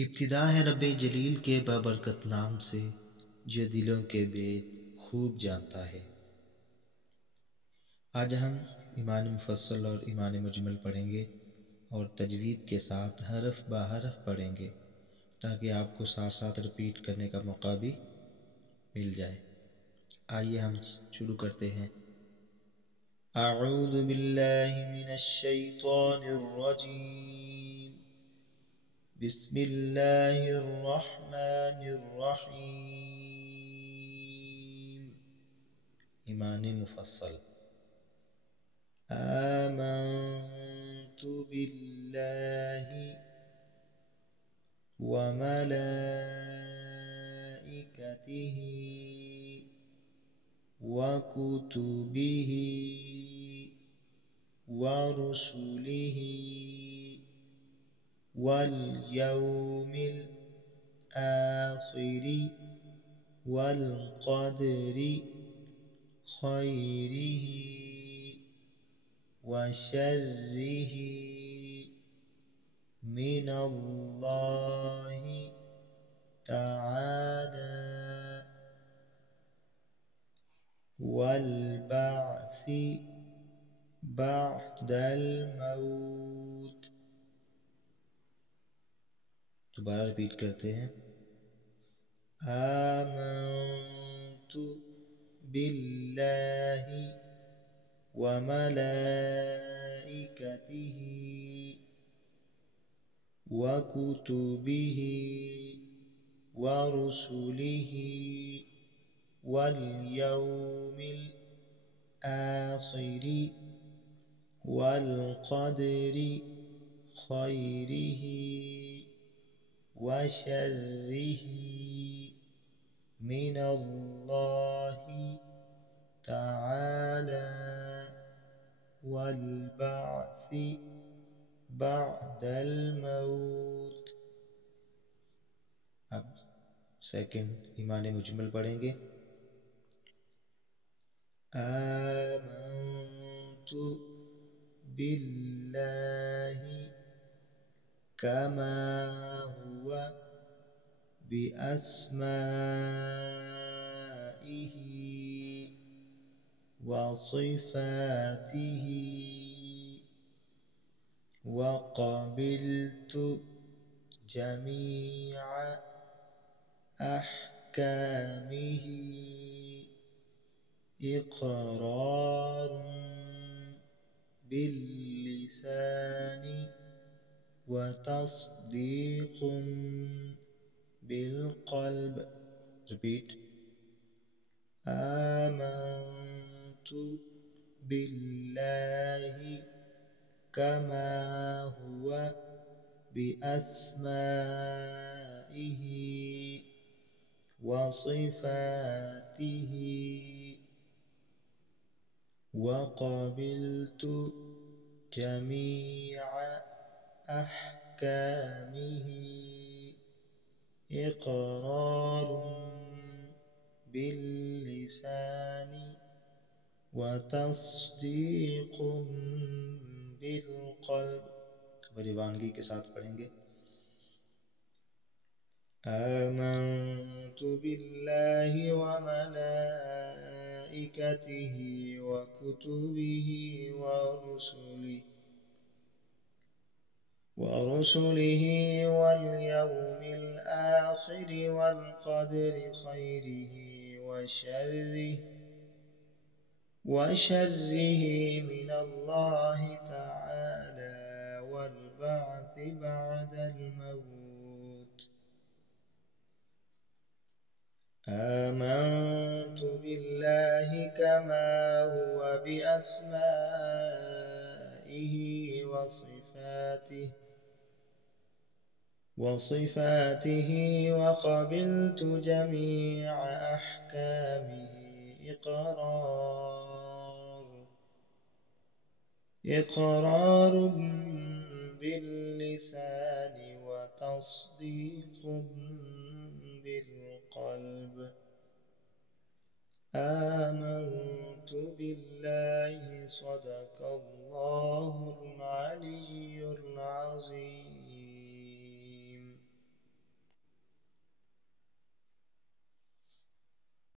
इब्तिदा है रब्बे जलील के बबरकत नाम से, जो दिलों के भेद खूब जानता है। आज हम ईमान मुफस्सल और ईमान मुजमल पढ़ेंगे और तजवीद के साथ हरफ ब हरफ पढ़ेंगे ताकि आपको साथ साथ रिपीट करने का मौका भी मिल जाए। आइए हम शुरू करते हैं। अऊज़ु बिल्लाहि मिनश शैतानिर रजीम। बिस्मिल्लाहिर रहमानिर रहीम। ईमान मुफस्सल। आमन्तु बिल्लाहि व मलाइकतिहि व कुतुबिहि व रुसुलिहि वल यौमिल आखिरि वल क़द्रि खैरिहि व शर्रिहि मिनल्लाहि तआला वल बअसी बअदल मौत। दोबारा रिपीट करते हैं। आमन्तु बिल्लाहि व मलाइकतिहि व कुतुबिहि व रुसुलिहि वल यौमिल आखिरि वल क़द्रि खैरिहि व शर्रिहि मिनल्लाहि तआला वल बअसी बअदल मौत। अब सेकंड ईमान मुजमल पढ़ेंगे। आमन्तु बिल्लाहि कमा हुवा बिअस्माइहि व सिफ़ातिहि व क़बिलतु जमीअ अहकामिहि इक़रारुन बिल्लिसानि व तस्दीक़ुन बिलक़ल्ब। रिपीट। आमन्तु बिल्लाहि कमा हुवा बिअस्माइहि व सिफ़ातिहि व क़बिलतु जमीअ अहकामिहि इक़रारुन बिल्लिसानि व तस्दीक़ुन बिलक़ल्ब। रिवानगी के साथ पढ़ेंगे। आमन्तु बिल्लाहि व मलाइकतिहि व कुतुबिहि व रुसुलिहि वल यौमिल आखिरि वल क़द्रि खैरिहि व शर्रिहि मिनल्लाहि तआला वल बअसी बअदल मौत। आमन्तु बिल्लाहि कमा हुवा बिअस्माइहि व सिफ़ातिहि व क़बिलतु जमीअ अहकामिहि इक़रारुन बिल्लिसानि व तस्दीक़ुन बिलक़ल्ब। आमन्तु बिल्लाहि सदक़ल्लाहुल अलियुल अज़ीम।